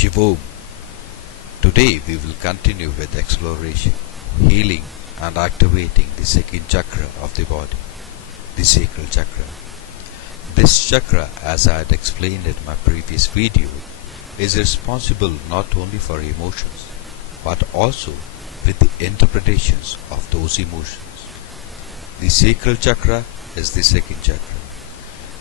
Shivom. Today we will continue with exploration, healing and activating the second chakra of the body, the sacral chakra. This chakra, as I had explained in my previous video, is responsible not only for emotions but also with the interpretations of those emotions. The sacral chakra is the second chakra.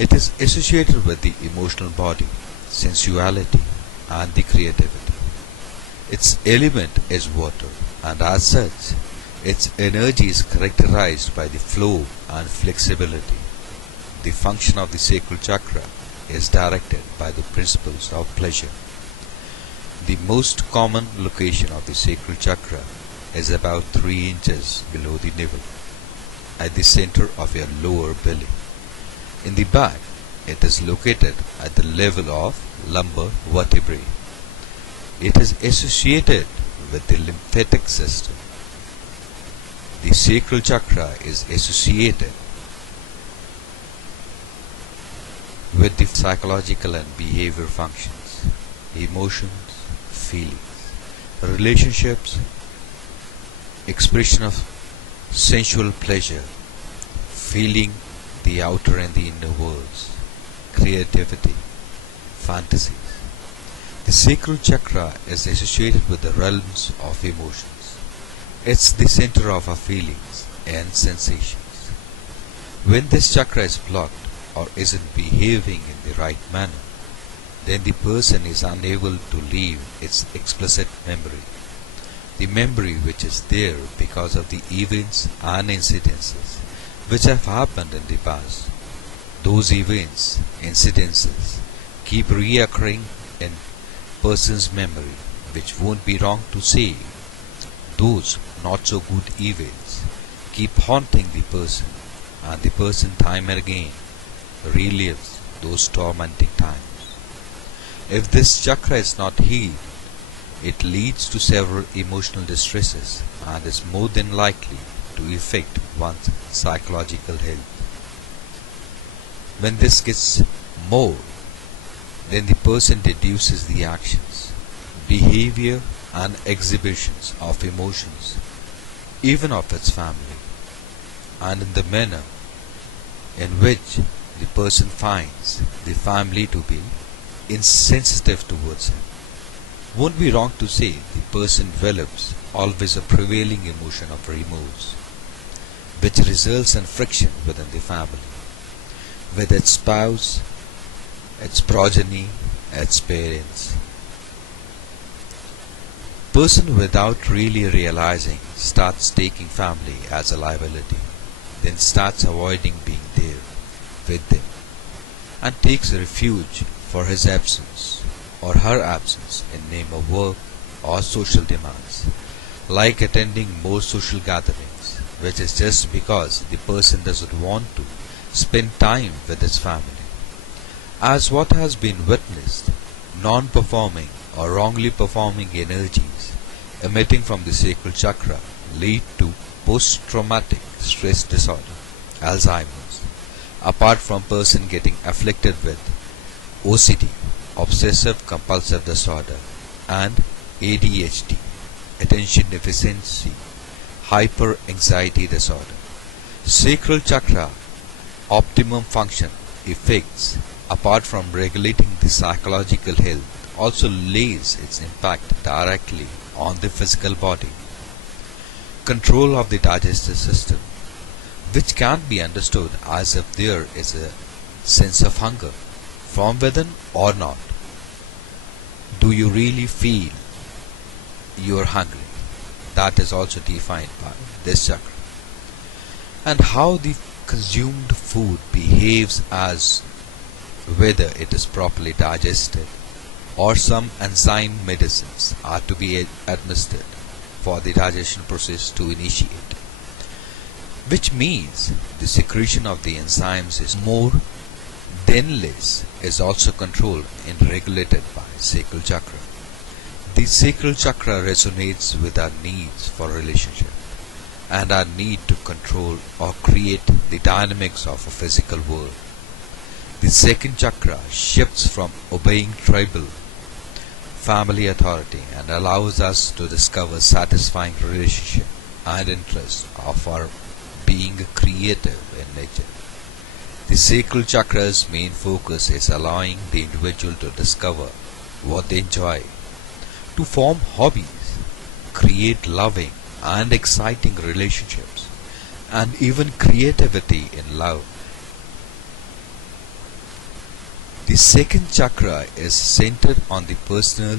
It is associated with the emotional body, sensuality and the creativity. Its element is water, and as such, its energy is characterized by the flow and flexibility. The function of the sacral chakra is directed by the principles of pleasure. The most common location of the sacral chakra is about 3 inches below the navel, at the center of your lower belly. In the back, it is located at the level of lumbar vertebrae. It is associated with the lymphatic system. The sacral chakra is associated with the psychological and behavior functions, emotions, feelings, relationships, expression of sensual pleasure, feeling the outer and the inner worlds, creativity, fantasies. The sacral chakra is associated with the realms of emotions. It's the center of our feelings and sensations. When this chakra is blocked or isn't behaving in the right manner, then the person is unable to leave its explicit memory. The memory which is there because of the events and incidences which have happened in the past. Those events, incidences, keep reoccurring in person's memory, which won't be wrong to say. Those not so good events keep haunting the person, and the person time and again relives those tormenting times. If this chakra is not healed, it leads to several emotional distresses and is more than likely to affect one's psychological health. When this gets more, then the person deduces the actions, behavior and exhibitions of emotions, even of its family, and in the manner in which the person finds the family to be insensitive towards him. Won't be wrong to say the person develops always a prevailing emotion of remorse, which results in friction within the family, with its spouse, its progeny, its parents. Person without really realizing starts taking family as a liability, then starts avoiding being there with them, and takes refuge for his absence or her absence in name of work or social demands, like attending more social gatherings, which is just because the person doesn't want to spend time with his family. As what has been witnessed, non-performing or wrongly performing energies emitting from the sacral chakra lead to post-traumatic stress disorder, Alzheimer's, apart from person getting afflicted with OCD, obsessive compulsive disorder, and ADHD, attention deficiency, hyper anxiety disorder. Sacral chakra optimum function effects, apart from regulating the psychological health, also lays its impact directly on the physical body. Control of the digestive system, which can be understood as if there is a sense of hunger from within or not. Do you really feel you are hungry? That is also defined by this chakra. And how the consumed food behaves as whether it is properly digested or some enzyme medicines are to be administered for the digestion process to initiate, which means the secretion of the enzymes is more then less is also controlled and regulated by sacral chakra. The sacral chakra resonates with our needs for relationship and our need to control or create the dynamics of a physical world. The second chakra shifts from obeying tribal family authority and allows us to discover satisfying relationship and interest of our being creative in nature. The sacral chakra's main focus is allowing the individual to discover what they enjoy, to form hobbies, create loving and exciting relationships, and even creativity in love. The second chakra is centered on the personal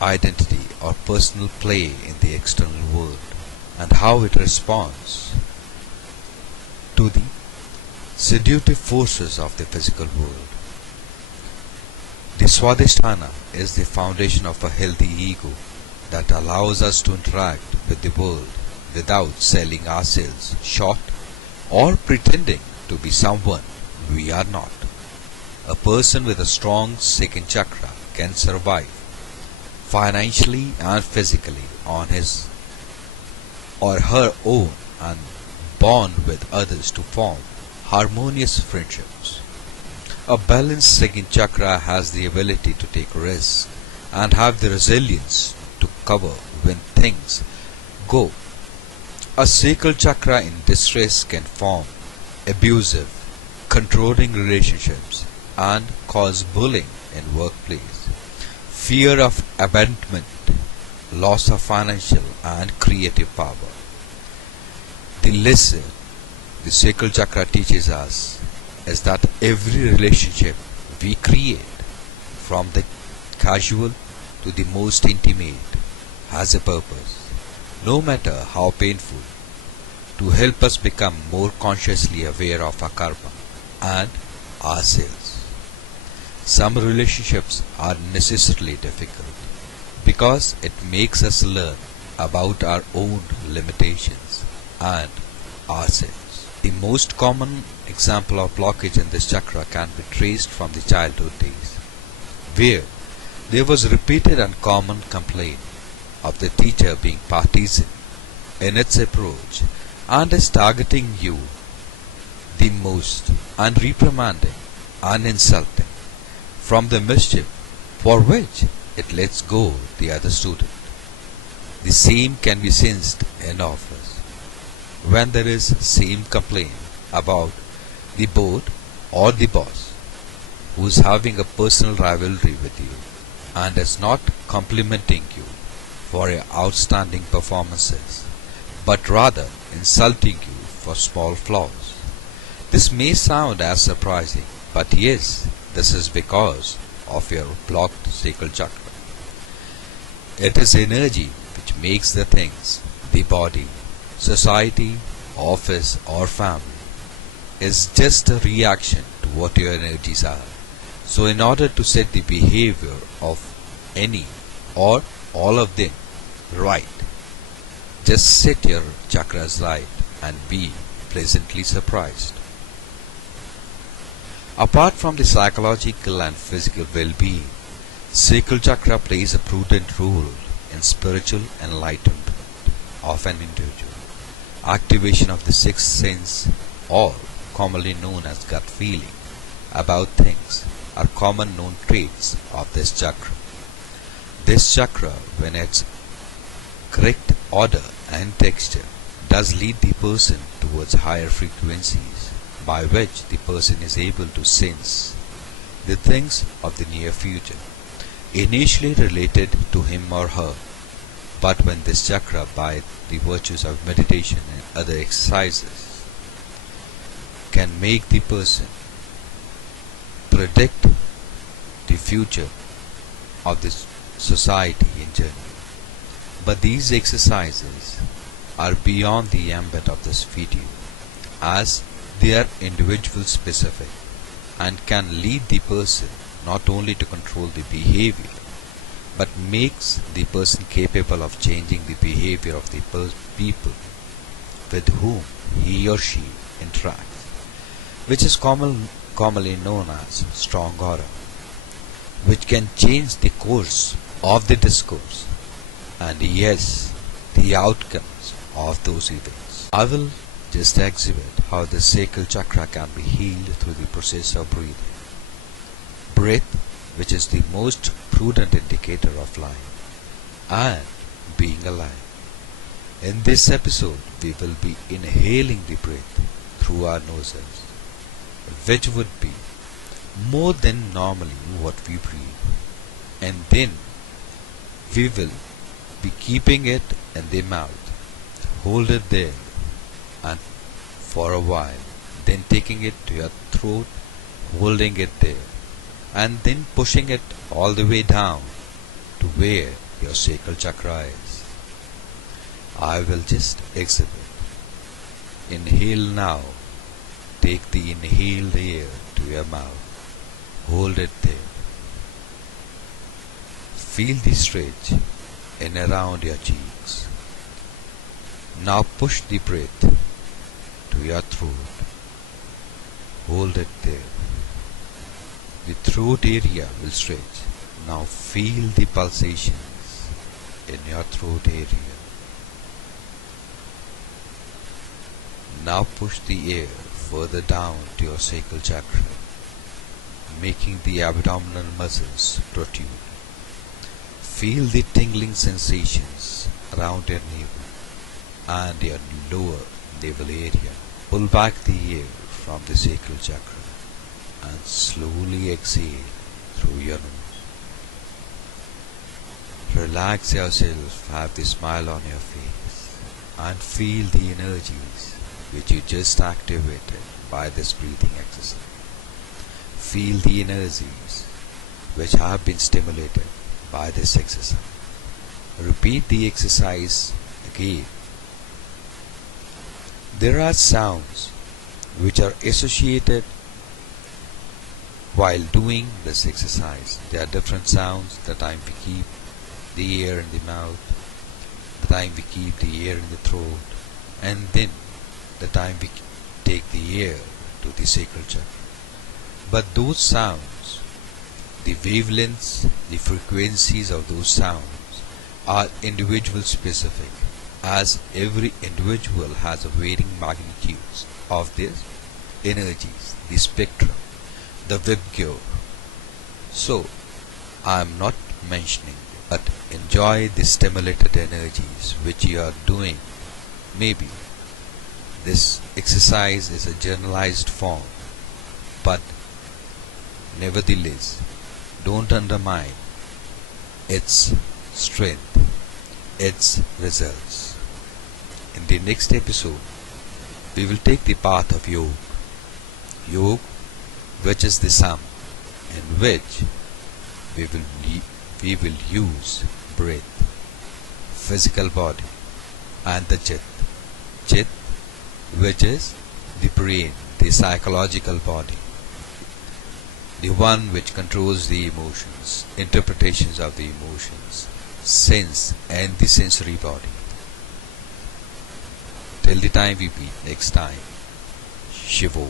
identity or personal play in the external world and how it responds to the seductive forces of the physical world. The Swadhisthana is the foundation of a healthy ego that allows us to interact with the world without selling ourselves short or pretending to be someone we are not. A person with a strong second chakra can survive financially and physically on his or her own and bond with others to form harmonious friendships. A balanced second chakra has the ability to take risks and have the resilience to cover when things go. A sacral chakra in distress can form abusive, controlling relationships and cause bullying in workplace, fear of abandonment, loss of financial and creative power. The lesson the sacral chakra teaches us is that every relationship we create, from the casual to the most intimate, has a purpose, no matter how painful, to help us become more consciously aware of our karma and ourselves. Some relationships are necessarily difficult because it makes us learn about our own limitations and ourselves. The most common example of blockage in this chakra can be traced from the childhood days, where there was repeated and common complaint of the teacher being partisan in its approach and is targeting you the most and reprimanding and insulting from the mischief for which it lets go the other student. The same can be sensed in office when there is same complaint about the board or the boss who is having a personal rivalry with you and is not complimenting you for your outstanding performances, but rather insulting you for small flaws. This may sound as surprising, but yes, this is because of your blocked sacral chakra. It is energy which makes the things, the body, society, office or family, is just a reaction to what your energies are. So in order to set the behavior of any or all of them right, just set your chakras right and be pleasantly surprised. Apart from the psychological and physical well-being, sacral chakra plays a prudent role in spiritual enlightenment of an individual. Activation of the sixth sense, or commonly known as gut feeling, about things are common known traits of this chakra. This chakra, when its correct order and texture, does lead the person towards higher frequencies, by which the person is able to sense the things of the near future, initially related to him or her. But when this chakra, by the virtues of meditation and other exercises, can make the person predict the future of this society in general. But these exercises are beyond the ambit of this video, as they are individual specific and can lead the person not only to control the behavior, but makes the person capable of changing the behavior of the people with whom he or she interacts, which is commonly known as strong aura, which can change the course of the discourse and yes, the outcomes of those events. I will just exhibit how the sacral chakra can be healed through the process of breathing. Breath which is the most prudent indicator of life and being alive. In this episode, we will be inhaling the breath through our noses, which would be more than normally what we breathe, and then we will be keeping it in the mouth, hold it there and for a while, then taking it to your throat, holding it there, and then pushing it all the way down to where your sacral chakra is. I will just exhibit. Inhale now. Take the inhaled air to your mouth. Hold it there. Feel the stretch in around your cheeks. Now push the breath to your throat. Hold it there. The throat area will stretch. Now feel the pulsations in your throat area. Now push the air further down to your sacral chakra, making the abdominal muscles protrude. Feel the tingling sensations around your navel and your lower navel area. Pull back the air from the sacral chakra and slowly exhale through your nose. Relax yourself, have the smile on your face, and feel the energies which you just activated by this breathing exercise. Feel the energies which have been stimulated by this exercise. Repeat the exercise again. There are sounds which are associated while doing this exercise. There are different sounds. The time we keep the air in the mouth, the time we keep the air in the throat, and then the time we take the air to the sacral chakra. But those sounds, the wavelengths, the frequencies of those sounds are individual specific, as every individual has a varying magnitudes of their energies, the spectrum, the Vibgyor. So, I am not mentioning, but enjoy the stimulated energies which you are doing. Maybe this exercise is a generalized form, but nevertheless, don't undermine its strength, its results. In the next episode, we will take the path of yoga. Yoga, which is the sum, in which we will use breath, physical body, and the chit. Chit, which is the brain, the psychological body, the one which controls the emotions, interpretations of the emotions, sense and the sensory body. Till the time we meet next time, Shivo.